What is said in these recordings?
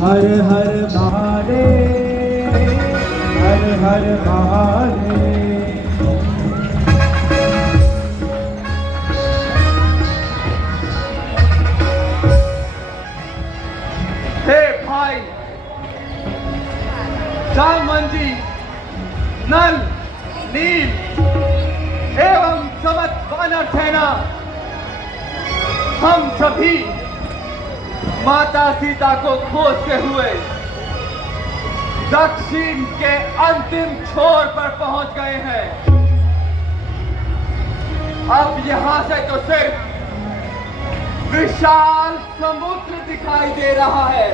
हर हर महादेव, हर हर महादेव। हे भाई जामवंती, नल, नील एवं समस्त वानर सेना, हम सभी माता सीता को खोजते हुए दक्षिण के अंतिम छोर पर पहुंच गए हैं। अब यहां से तो सिर्फ विशाल समुद्र दिखाई दे रहा है।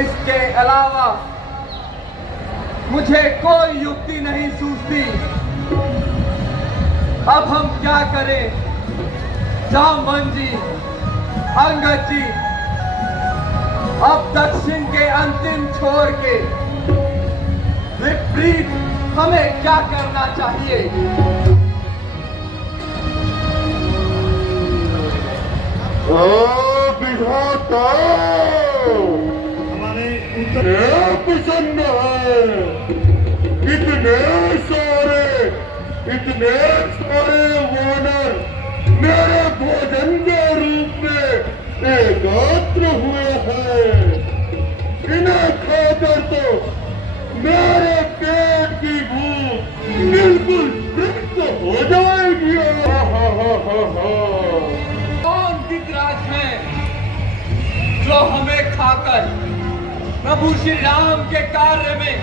इसके अलावा मुझे कोई युक्ति नहीं सूझती। अब हम क्या करें? जामवंत जी, अंगद जी, अब दक्षिण के अंतिम छोर के विपरीत हमें क्या करना चाहिए? विधाता हमारे प्रसन्न है। इतने सारे वानर मेरे भोजन के रूप में एकत्र हुए हैं। इन्हें खाकर तो मेरे पेट की भूख बिल्कुल तृप्त हो जाएगी। कौन वितराग है जो हमें खाकर प्रभु श्री राम के कार्य में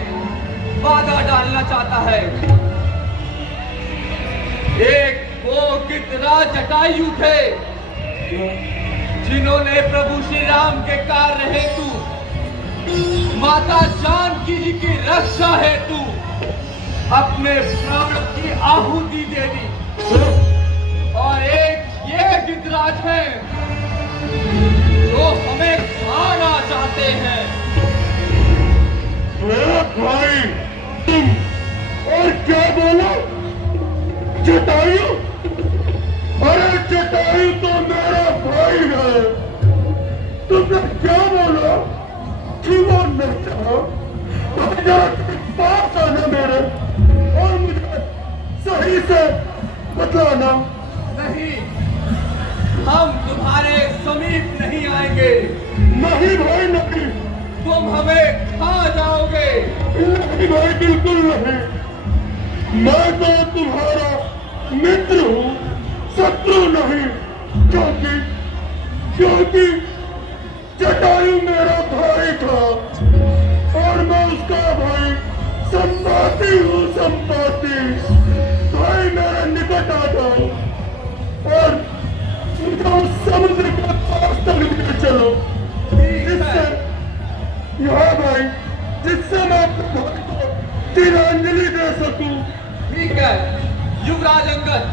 बाधा डालना चाहता है? एक वो वितराग जटायु थे जिन्होंने प्रभु श्री राम के कार्य हेतु माता जानकी जी की रक्षा हेतु अपने प्राण की आहुति दे दी। और एक ये वितराग है जो हमें खाना चाहते हैं। भाई तुम और क्या बोला? जटायु? अरे जटायु तो मेरा भाई है। तुमने क्या बोला? जीवा नहीं चाहा? पास आना मेरे और मुझे सही से बतलाना। नहीं, हम तुम्हारे समीप नहीं आएंगे। नहीं भाई नहीं। तुम हमें खा जाओगे। नहीं भाई बिल्कुल नहीं। मैं तो तुम्हारा मित्र हूँ, शत्रु नहीं। क्योंकि जटायु मेरा भाई था और मैं उसका भाई। संपाति हूँ, संपाति। भाई मेरे निकट आ जाओ और मुझे उस समुद्र के पास तक ले चलो, जिससे यहाँ भाई जिससे मैं अपने भाई को तिलांजलि दे सकूं। ठीक है युवराज अंगद,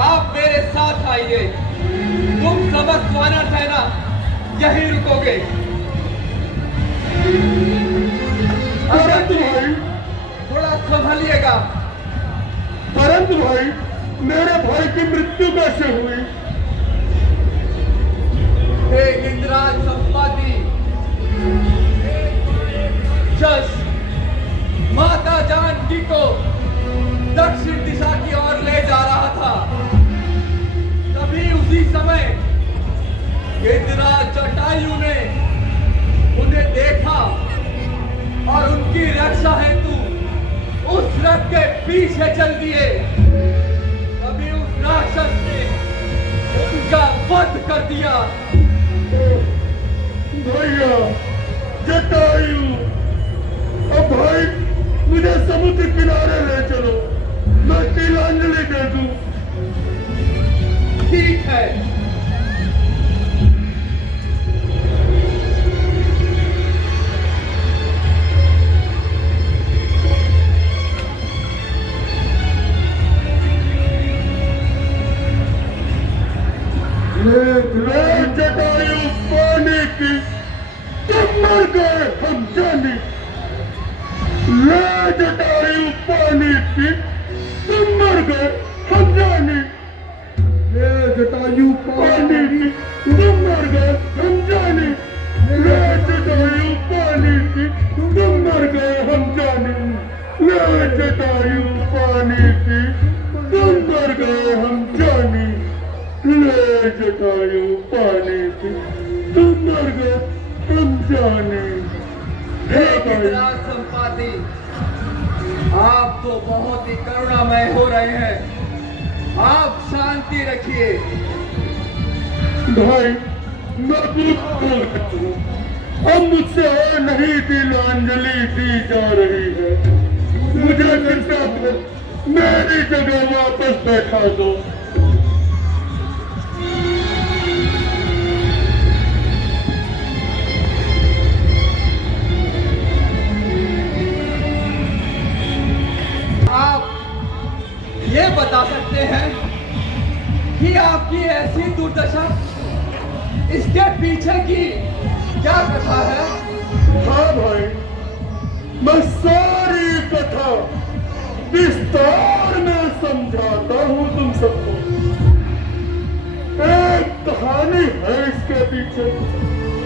आप मेरे साथ आइए। तुम समस्त वानर सेना यहीं रुकोगे। परंतु भाई, थोड़ा संभलिएगा। परंतु भाई मेरे भाई की मृत्यु कैसे हुई? हे इंद्राज संपाति, जस माता जानकी को दक्षिण दिशा की ओर ले जा रहा था, तभी उसी समय गिरिराज जटायु ने उन्हें देखा और उनकी रक्षा हेतु उस रथ के पीछे चल दिए। तभी उस राक्षस ने उनका वध कर दिया। भैया जटायु, अब भाई मुझे समुद्र किनारे ले चलो, मैं तिलांजलि दे दूं। ठीक है। ले जटायु पानी की, तुम मर गए हम जाने। ले जटायु पानी की, तुम मर गए हम जाने। ले जटायु पानी की, तुम मर गए हम जाने। जटायु पानी थी, तुम मर गए, तुम जाने। हे भाई, गिरिराज संपाति, आप तो बहुत ही करुणामय हो रहे हैं, आप शांति रखिए। भाई मैं भूल गया हूँ, अब मुझसे और नहीं तिलांजलि दी जा रही है। मुझे कृपया मेरी जगह वापस बैठा दो। आप ये बता सकते हैं कि आपकी ऐसी दुर्दशा, इसके पीछे की क्या कथा है? हाँ भाई, मैं सारी कथा विस्तार में समझाता हूँ तुम सबको। एक कहानी है इसके पीछे,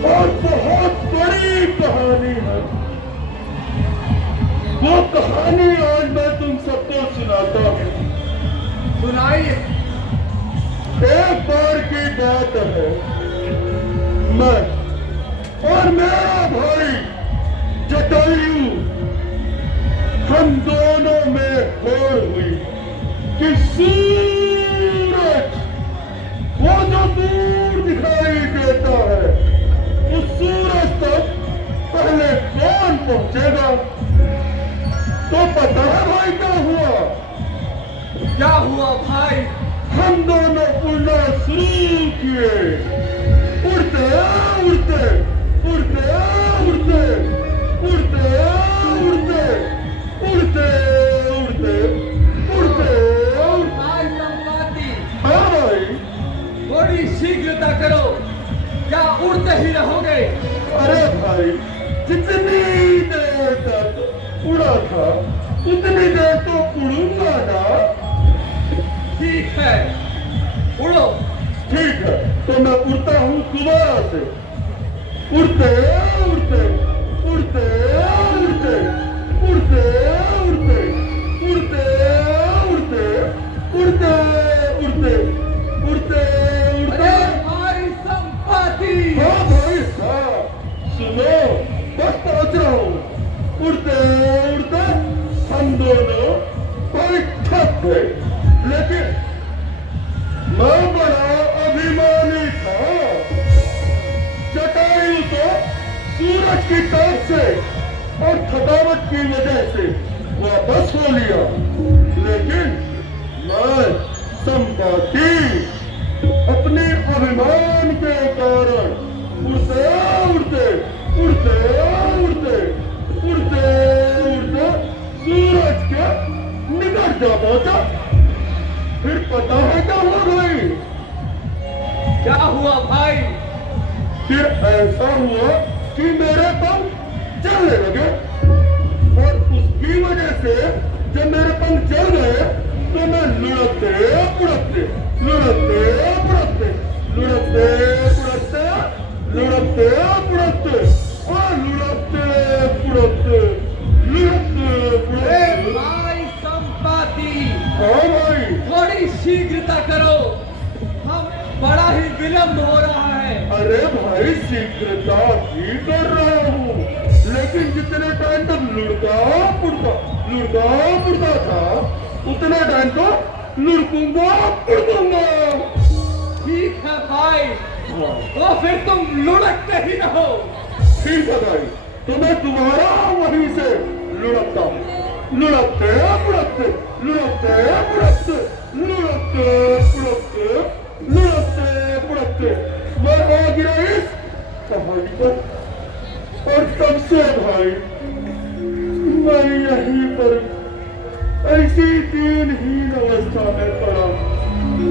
और बहुत बड़ी कहानी है। वो कहानी आज मैं तुम सबको सुनाता हूँ। सुनाइए। एक बार की बात है, मैं और मेरा भाई जटायु, हम दोनों में होड़ हुई कि सूरज, वो जो दूर दिखाई देता है, उस सूरज तक पहले कौन पहुंचेगा। तो पता है भाई क्या हुआ? क्या हुआ भाई? हम दोनों उड़ना शुरू किए, उड़ते उड़ते उड़ते उड़ते उड़ते उड़ते उड़ते उड़ते उड़ते। भाई संपाति, हाँ भाई, थोड़ी शीघ्रता करो, क्या उड़ते ही रहोगे? अरे भाई, जितनी देर तक उड़ा था उतनी देर तो उड़ूंगा ना। ठीक है, उड़ो। ठीक है, तो मैं उड़ता हूँ दोबारा से। उड़ते उड़ते उड़ते उड़ते उड़ते उड़ते उड़ते उड़ते उड़ते उड़ते उड़ते अरे उड़ते। भाई संपाति, हाँ भाई, हाँ सुनो, बस पहुंच रहा हूँ। उड़ते उड़ते हम दोनों भाई थक गए, लेकिन मैं बड़ा अभिमानी था। जटायु तो सूरज की तरफ से और थकावट की वजह से वापस हो लिया, लेकिन मैं संपाति अपने अभिमान के कारण उड़ते उड़ते उड़ते उड़ते उड़ते उड़ते सूरज के निकट जा पहुंचा। फिर पता है क्या हुआ भाई? क्या हुआ भाई? फिर ऐसा हुआ कि मेरे पंख चलने लगे, और उसकी वजह से जब मेरे पंख चल गए तो मैं लुढ़कते पुढ़कते लुढ़कते पुढ़कते लुढ़कते पुढ़कते लुढ़कते पुढ़कते और लुढ़कते पुढ़कते लुढ़कते अरे पुढ़कते। भाई संपाति, हाँ भाई, थोड़ी शीघ्रता करो, हम बड़ा ही विलंब हो रहा है। अरे भाई शीघ्रता ही कर रहा हूँ, लेकिन जितने टाइम तक लुढ़का पुढ़का था, उतने टाइम तो लुढ़कूंगा पुढ़कूंगा। ठीक है भाई, हाँ, तो फिर तुम लुढ़कते ही रहो। ठीक है भाई, तो मैं दोबारा वहीं से लुढ़कता हूँ। लुढ़कते पुढ़कते लुढ़कते पुढ़कते लुढ़कते पुढ़कते लुढ़कते पुढ़कते मैं आ गिरा इस पहाड़ी पर, और तब से भाई मैं यहीं पर ऐसी दीनहीन अवस्था में पड़ा।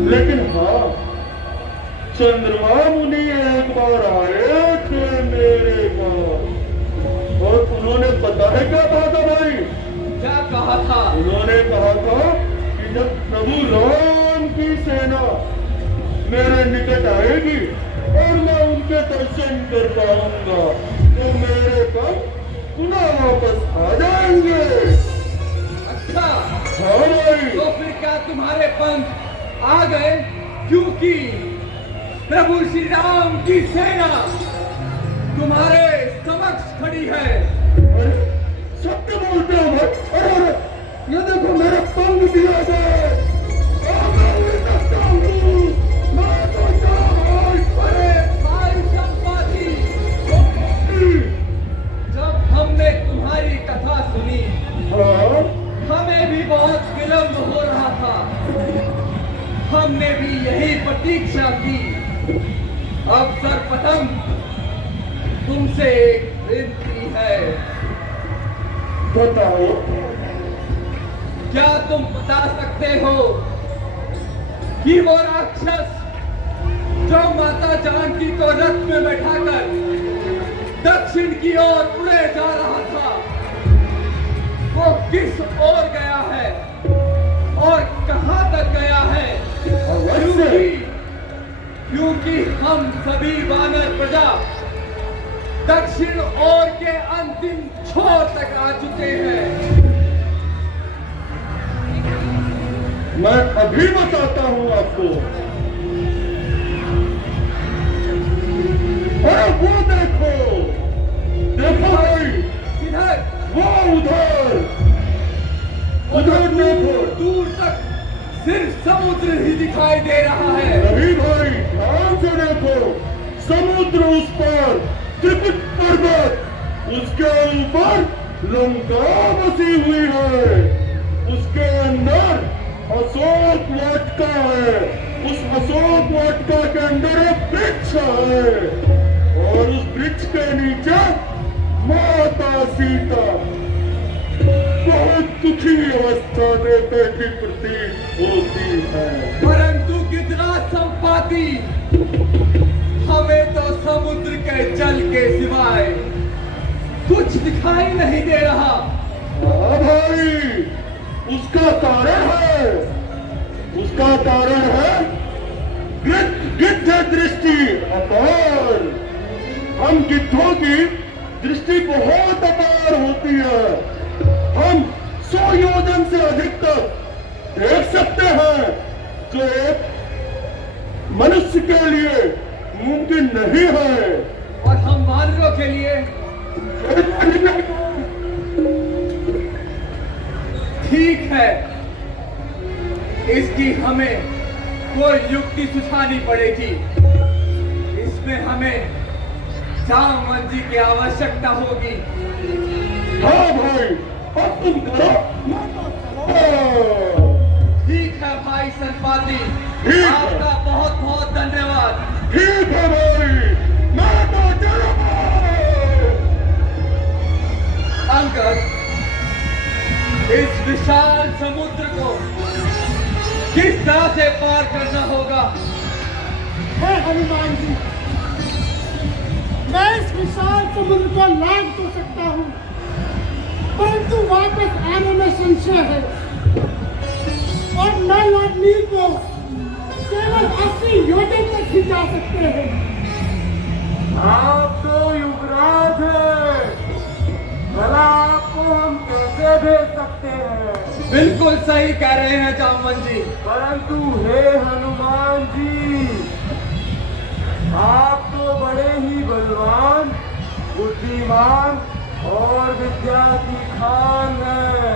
लेकिन हाँ, चंद्रमा मुनि एक बार आए थे मेरे पास, और उन्होंने पता है क्या कहा था भाई? क्या कहा था? उन्होंने कहा था कि जब प्रभु राम की सेना मेरे निकट आएगी और मैं उनके दर्शन कर पाऊंगा, तो मेरे पंख पुनः वापस आ जाएंगे। अच्छा, हाँ भाई। तो फिर क्या तुम्हारे पंख आ गए? क्योंकि प्रभु श्री राम की सेना तुम्हारे समक्ष खड़ी है। अरे सत्य बोलते हो भाई। अरे ये देखो मेरा पंग दिया गया। मैं उड़ सकता हूँ। मैं तो चला भाई। अरे भाई संपाति, जब हमने तुम्हारी कथा सुनी हाँ हमें भी बहुत विलंब हो रहा था। हमने भी यही प्रतीक्षा की। अब सर्वप्रथम तुमसे एक विनती है। बताओ। क्या तुम बता सकते हो कि वो राक्षस जो माता जानकी को रथ में बैठाकर दक्षिण की ओर उड़े जा रहा था, वो किस ओर गया है और कहां तक गया है? क्योंकि हम सभी वानर प्रजा दक्षिण ओर के अंतिम छोर तक आ चुके हैं। मैं अभी बताता हूँ आपको। अरे वो देखो। देखो भाई। किधर? वो उधर। उधर देखो। दूर तक सिर्फ समुद्र ही दिखाई दे रहा है। रवि भाई ध्यान से देखो। समुद्र उस पर, त्रिकुट पर्वत उसके ऊपर लंका बसी हुई है। उसके अंदर अशोक वाटिका है। उस अशोक वाटिका के अंदर एक वृक्ष है और उस वृक्ष के नीचे माता सीता बहुत दुखी अवस्था में बैठी प्रतीत होती है। परंतु कितना संपाति, हमें तो समुद्र के जल के सिवाय कुछ दिखाई नहीं दे रहा। हाँ भाई, उसका कारण है। उसका कारण है गिद्ध दृष्टि अपार। हम गिद्धों की दृष्टि बहुत अपार होती है। हम 100 योजन से अधिक तक देख सकते हैं, जो एक मनुष्य के लिए मुमकिन नहीं है। और हम वानरों के लिए ठीक है, इसकी हमें कोई युक्ति सुझानी पड़ेगी। इसमें हमें जामवंत जी की आवश्यकता होगी। हाँ भाई, अब तुम करो। ठीक है भाई संपाति, ठीक है। आपका बहुत बहुत धन्यवाद। ठीक है भाई, मैं तो चलूंगा। अंगद, इस विशाल समुद्र को किस तरह से पार करना होगा? हे हनुमान जी, मैं इस विशाल समुद्र को लांघ तो सकता हूँ, परंतु वापस आने में संशय है। और नल और नील को केवल 80 योजन तक ही जा सकते हैं। आप तो युवराज हैं, भला आपको हम कैसे भेज सकते हैं? बिल्कुल सही कह रहे हैं जामवंत जी। परंतु हे हनुमान जी, आप तो बड़े ही बलवान, बुद्धिमान और विद्या की खान हैं।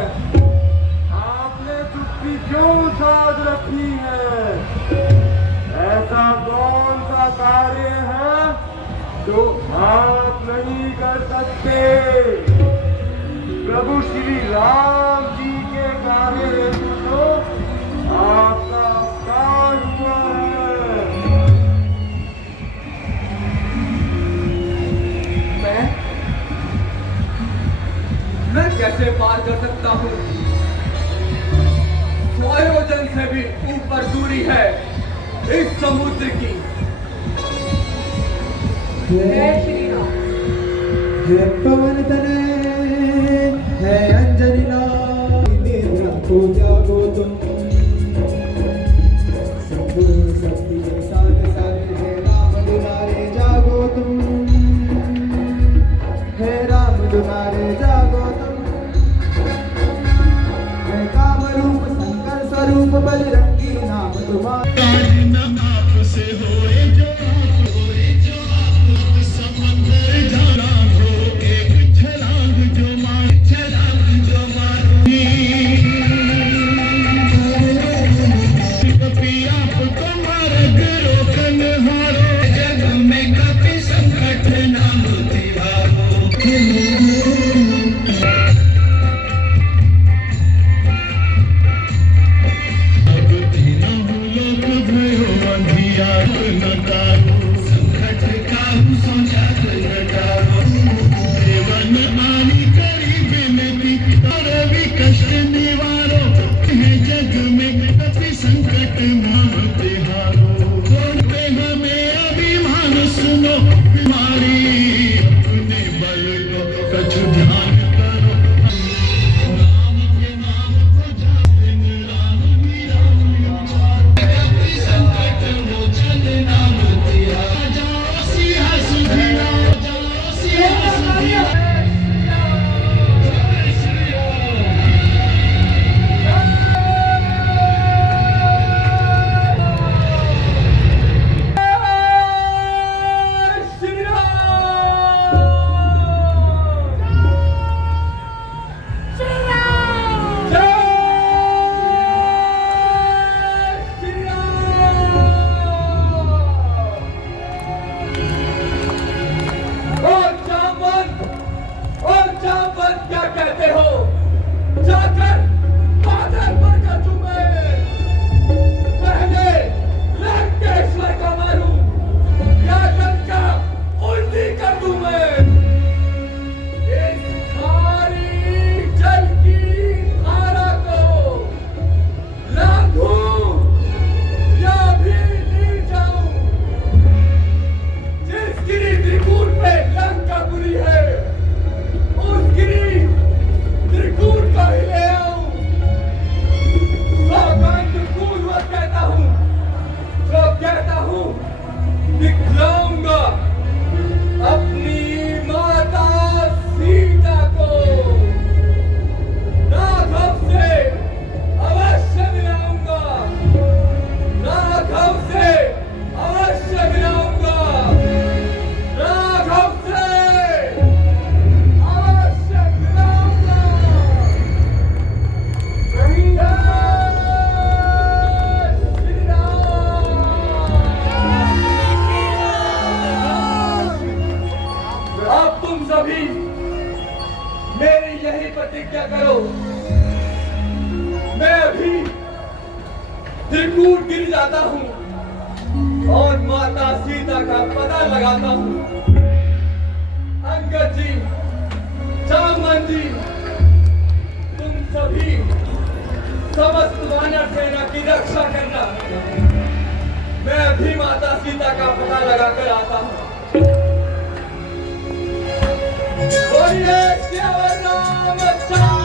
आपने चुप्पी क्यों साध रखी है? ऐसा कौन सा कार्य है जो आप नहीं कर सकते? प्रभु श्री राम जी के कार्य हेतु तो आपका अवतार हुआ है। मैं कैसे पार कर सकता हूँ? 100 योजन से भी ऊपर दूरी है इस समुद्र की। जय श्री राम। है पवन तनय, है अंजनी लाल, को जागो तुम। संपूर्ण शक्ति के साथ साथ है राम दुलारे जागो तुम। है राम दुलारे जागो तुम। है काम रूप शंकर स्वरूप बजरंगी नाम तुम्हारा। आपसे होए जो सुनो बीमारी अपने बल को कछु ध्यान करो राम के नाम को जापिन राम संकट मोचन नाम तेरा जाओ सिया सुधिया जाओ सिया सुधिया क्या कहते हो? जाकर बादल पर कर दूं मैं। पहले लंकेश्वर को मारूं या लंका उल्टी कर दूं मैं। इस खारी जल की धारा को लांघूं या भी नीर जाऊं। जिस गिरी त्रिकूट पे लंका बुरी है उस गिरी त्रिकूट को ही ले आऊं। पूर्वक कहता हूं, जो कहता हूं दिखलाऊंगा अपनी माता सीता को। राघव से अवश्य मिलाऊंगा, राघव से अवश्य मिलाऊंगा, राघव से अब तुम सभी मेरी यही प्रतिज्ञा करो। मैं अभी त्रिकूट गिर जाता हूं और माता सीता का पता लगाता हूं। अंगद जी, जामवंत जी, तुम सभी समस्त वानर सेना की रक्षा करना। मैं अभी माता सीता का पता लगाकर आता हूं। बोलिए श्यावर रामचंद्र